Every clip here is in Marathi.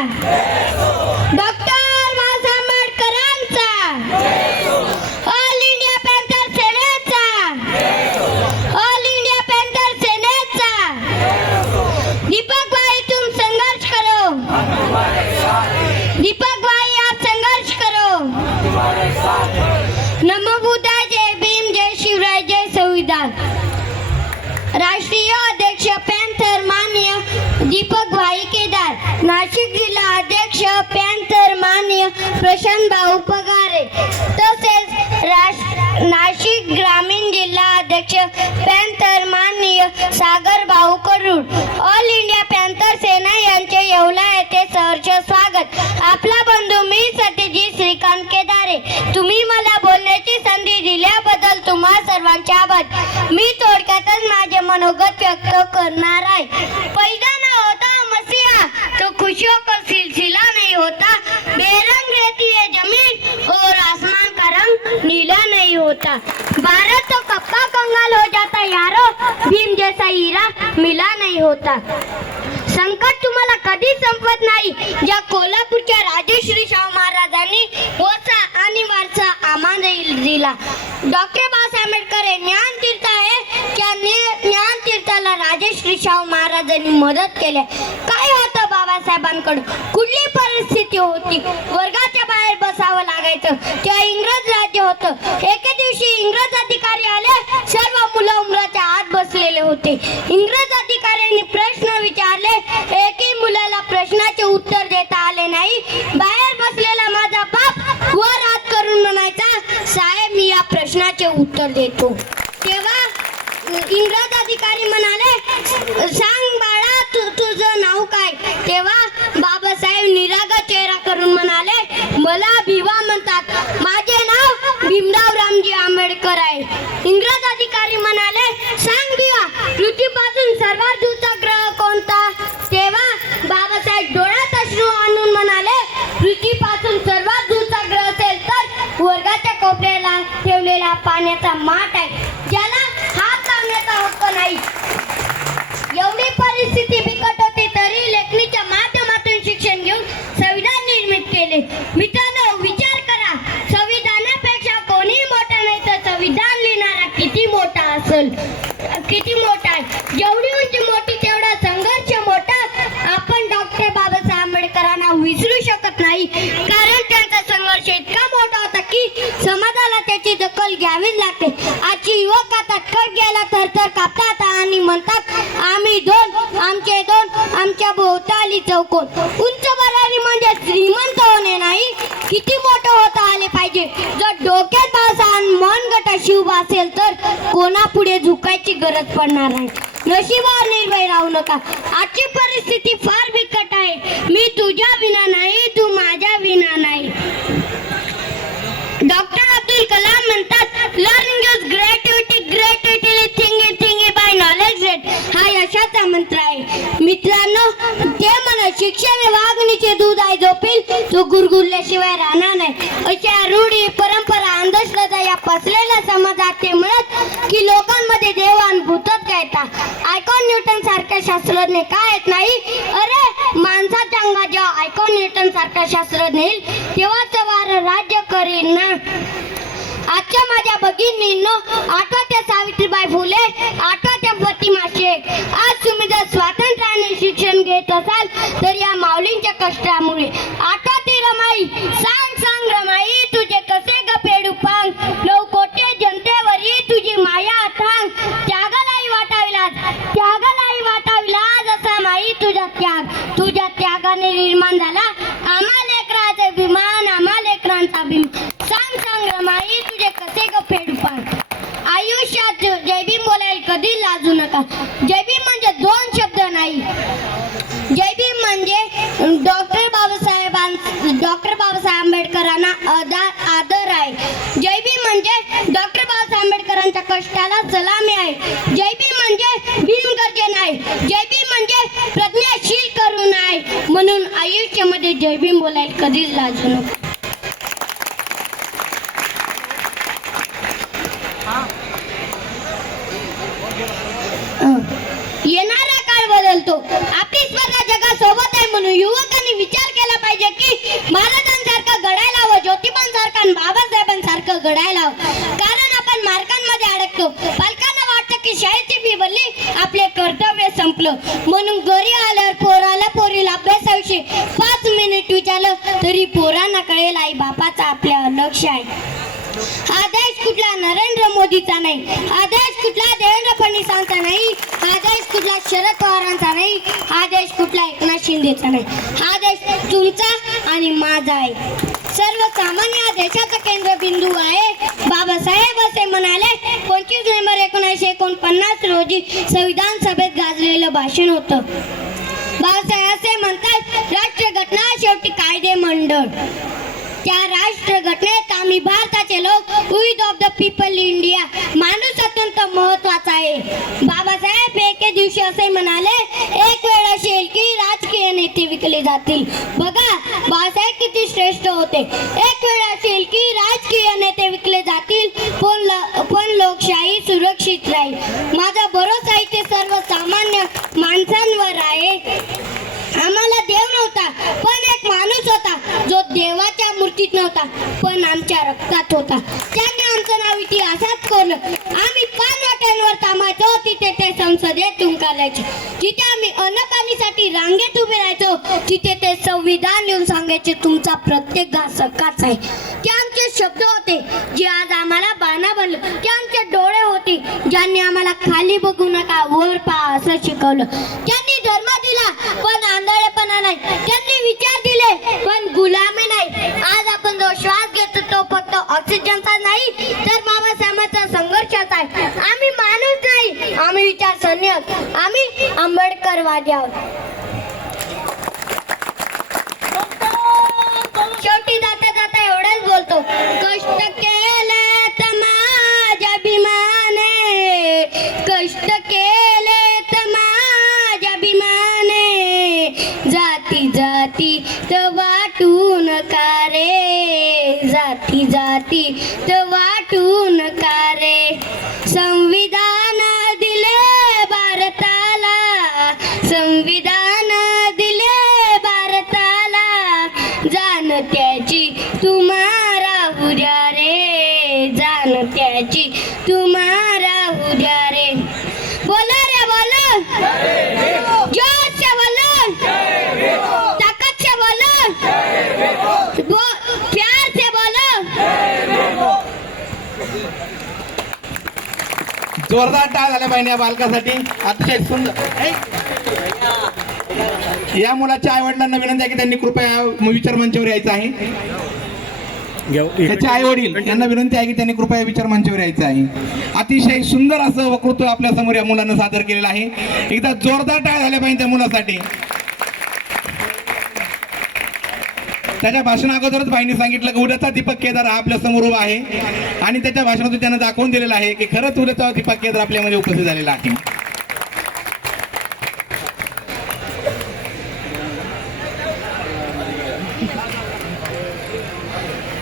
डॉक्टर बाबासाहेब आंबेडकरांचा ऑल इंडिया पॅन्थर सेनेचा ऑल इंडिया पॅन्थर सेनेचा दीपक भाई तुम संघर्ष करो. दीपक भाई आप संघर्ष करो. नमो बुद्धाय जय भीम जय शिवराय जय संविधान. राष्ट्रीय अध्यक्ष पॅन्थर मान्य दीपक भाई केदार नाशिक मान्य प्रशांत भाऊ पगारे तसेच राष- नाशिक ग्रामीण जिल्हा अध्यक्ष पॅन्थर माननीय Sagar Bhau Karud. All India panther Sena यांचे येवला येथे सहर्ष स्वागत. आपला बंधू मी सत्यजी श्रीकांत केदारे. तुम्ही मला बोलण्याची संधी दिल्याबद्दल तुम्हा सर्वांचे आभार. मी थोडक्यातच माझे मनोगत व्यक्त करणार आहे. पैदा न होता मसीहा. तो खुशियों का सिलसिला नहीं होता. जाता भारत तो कप्पा कंगाल हो जाता यारो. भीम जैसा हीरा मिला नहीं होता. संकट तुम्हाला कधी संपत नाही. ज्या कोल्हापूरच्या राजेश्री शाहू महाराजांनी वसा आणि वारसा आम्हाला दिला. डॉक्टर बाबासाहेब आंबेडकर हे ज्ञान तीर्थ आहे. त्या ज्ञान तीर्थाला राजेश्री शाहू महाराजांनी मदत केली. काय होतं बाबासाहेबांकडून? कुठली परिस्थिती होती? वर्गाच्या बाहेर लागायचं. तेव्हा इंग्रज राज्य होतं. एके दिवशी इंग्रज अधिकारी आले. सर्व मुलं उमराच्या आत बसलेले होते. इंग्रज अधिकाऱ्यांनी प्रश्न विचारले. एकही मुलाला प्रश्नाचे उत्तर देता आले नाही. बाहेर बसलेला माझा बाप वर हात करून म्हणायचा साहेब मी या प्रश्नाचे उत्तर देतो. तेव्हा इंग्रज अधिकारी म्हणाले सांग बाळा तू तुझं नाव काय? तेव्हा बाबासाहेब निरागा चेहरा करून म्हणाले मला भिवा म्हणतात. माझे नाव भीमराव रामजी आंबेडकर आहे. इंग्रज अधिकारी म्हणाले सांग भिवा पृथ्वीपासून सर्वात दूरचा ग्रह कोणता? तेव्हा बाबासाहेब डोळ्यात अश्रू आणून म्हणाले पृथ्वीपासून सर्वात दूरचा ग्रह असेल तर वर्गाच्या कोपऱ्याला ठेवलेला पाण्याचा माठ आहे. ज्याला हात लावण्याचा हक्क नाही. एवढी परिस्थिती बिकट होती तरी लेखणीच्या माध्यमातून शिक्षण घेऊन संविधान निर्मित केले मित्रांनो विचार करा संविधानापेक्षा कोणी मोठा नाही तर संविधान लिहिणारा किती मोठा किती मोठा आहे? जेवढी उंची मोठी तेवढा संघर्ष मोठा. आपण डॉक्टर बाबासाहेब आंबेडकरांना विसरू शकत नाही. कारण त्यांचा संघर्ष इतका मोठा होता की समाजाला त्याची दखल घ्यावीच लागते. आजची युवक आता कट गेला तर तर कापतात आणि म्हणतात आम्ही दोन आमचे दोन आमच्या भोवताली चौकोन. उंच भरारी म्हणजे श्रीमंत होणे नाही. किती मोठं होता आले पाहिजे. जर डोक्यात नशीब शिव असेल तर कोणापुढे झुकायची गरज पडणार नाही. नशिबावर निर्भय राहू नका. आजची परिस्थिती फार बिकट आहे. मी तुझ्या विना नाही तू माझ्या विना नाही. डॉक्टर अब्दुल कलाम म्हणतात learning is creativity creativity thing thing by knowledge हा यशाचा मंत्र आहे. मित्रांनो शिक्षण वागणीचे दूध आहे जो तो गुरगुरल्याशिवाय राहणार नाही. अशा रूढी परंपरा अंधश्रद्धा या पसरलेल्या समाजात ते म्हणत की लोकांमध्ये देव आणि भूतच काय आयकॉन न्यूटन सारख्या शास्त्रज्ञ काय येत नाही? अरे माणसाच्या अंगात जेव्हा आयकॉन न्यूटन सारखा शास्त्रज्ञ येईल तेव्हा तेव्हा राज्य करील ना. माझ्या भगिनींनो आठवत्या सावित्रीबाई फुले आठवत्या प्रतिमा शेख आज तुम्ही जर स्वातंत्र्याने शिक्षण घेत असाल तर या माऊलींच्या कष्टामुळे आठवते रमाई. कधी लाजू नका. जय भीम म्हणजे दोन शब्द नाही. जय भीम म्हणजे डॉक्टर बाबासाहेबां डॉक्टर बाबासाहेब आंबेडकरांना आदर आदर आहे. जय भीम म्हणजे डॉक्टर बाबासाहेब आंबेडकरांच्या कष्टाला सलामी आहे. जय भीम म्हणजे भीम गर्जन आहे. जय भीम म्हणजे प्रज्ञाशील करून आहे. म्हणून आयुष्यामध्ये जय भीम बोलायला कधीच लाजू नका. येणारा काळ बदलतो. आपली स्पर्धा जगासोबत आहे म्हणून युवकांनी विचार केला पाहिजे की महाराजांसारखं घडायला हवं ज्योतिबांसारखं बाबासाहेबांसारखं घडायला हवं. कारण आपण मार्कांमध्ये अडकतो. पालकांना वाटतं की शाळेची फी भरली आपले कर्तव्य संपलं. म्हणून घरी आल्यावर पोराला पोरीला अभ्यासाविषयी पाच मिनिट विचारलं तरी पोरांना कळेल आई बापाचा आपल्या लक्ष आहे. आदेश कुठला? नरेंद्र मोदीचा नाही. हा पवारांचा नाही. हा देश कुठला शरद पवारांचा नाही. हा देश कुठला एकनाथ शिंदेचा नाही. हा देश तुमचा आणि माझा आहे. सर्वसामान्य हा देशाचा केंद्रबिंदू आहे. बाबासाहेब असे म्हणाले पंचवीस नोव्हेंबर एकोणीसशे एकोणपन्नास रोजी संविधान सभेत गाजलेलं भाषण होतं. बाबासाहेब असे म्हणतात राष्ट्रघटना शेवटी कायदे मंडळ. त्या राष्ट्र घटनेत आम्ही भारताचे लोक we the of the people India माणूस महत्त्वाचा आहे? बाबासाहेब एके दिवशी असे म्हणाले एक वेळ असेल की राजकीय नेते विकले जातील. बघा बाबासाहेब किती श्रेष्ठ होते. एक वेळ असेल की राजकीय नेते विकले जातील पण पण लोकशाही सुरक्षित राहील. माझा भरोसा इथे सर्वसामान्य माणसांवर आहे. आम्हाला देव नव्हता पण एक माणूस होता जो देवाच्या मूर्तीत नव्हता पण आमच्या रक्तात होता. त्याने आमचं नाव इतिहासात कोरलं. आम्ही पाच वाट्यांवर थांबायचो तिथे ते संसदेत करायचे जिथे आम्ही अन्नपाणीसाठी रांगेत उभे राहायचो तिथे ते संविधान लिहून सांगायचे तुमचा प्रत्येक घास हक्काचा आहे. ते आमचे शब्द होते जे आज आम्हाला बाणा बनलं. ते आमचे डोळे होते ज्यांनी आम्हाला खाली बघू नका वर पहा असं शिकवलं. त्यांनी धर्म दिला पण आंधळेपणा नाही. त्यांनी विचार दिले पण गुलामी नाही. आज आपण जो श्वास घेतो तो फक्त ऑक्सिजनचा नाही तर बाबासाहेबांचा संघर्षाचा आहे आम्ही माणूस नाही आम्ही विचारसरणी आहोत आम्ही आंबेडकरवादी आहोत. शेवटी जाता जाता एवढंच बोलतो. कष्ट केले. जाण त्याची तुम्हारा उद्या रे जान त्याची तुम्हारा उद्या रे. बोला रे बोलो. जोर बोला. बोलो. ताकत से बोलो. जोरदार टाळ झाल्या पाहिजे या बालकासाठी. अतिशय सुंदर. या मुलाच्या आई वडिलांना विनंती आहे की त्यांनी कृपया विचार मंचावर यायचं आहे. त्याचे आई वडील यांना विनंती आहे की त्यांनी कृपया विचार मंचावर यायचं आहे. अतिशय सुंदर असं वक्तृत्व आपल्यासमोर या मुलानं सादर केलेलं आहे. एकदा जोरदार टाळ झाल्या पाहिजे त्या मुलासाठी. त्याच्या भाषणा अगोदरच बाईंनी सांगितलं की उद्याचा दीपक केदार हा आपल्यासमोर उभा आहे. आणि त्याच्या भाषणातून त्यानं दाखवून दिलेलं आहे की खरंच उद्याचा दीपक केदार आपल्यामध्ये उपस्थित झालेला आहे.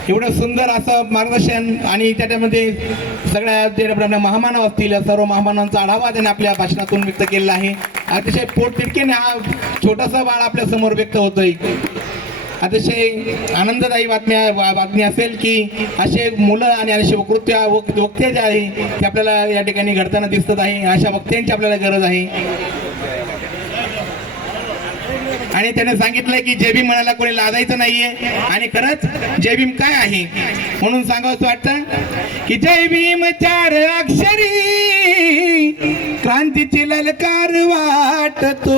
एवढं सुंदर असं मार्गदर्शन आणि त्याच्यामध्ये सगळ्या जे आपल्या महामानव असतील सर्व महामानवांचा आढावा त्याने आपल्या भाषणातून व्यक्त केलेला आहे. अतिशय पोटतिडकीने हा छोटासा बाळ आपल्यासमोर व्यक्त होतोय. अतिशय आनंददायी बातम्या बातमी असेल की असे मुलं आणि असे वक्तृत्व वक्ते जे आहे ते आपल्याला या ठिकाणी घडताना दिसत आहे. अशा वक्त्यांची आपल्याला गरज आहे. आणि त्याने सांगितलंय की जेबीम म्हणायला कोणी लाजायचं नाहीये. आणि खरंच जेबीम काय आहे? म्हणून सांगावं वाटतं की जय भीम चार अक्षरी क्रांतीची ललकार वाटतो.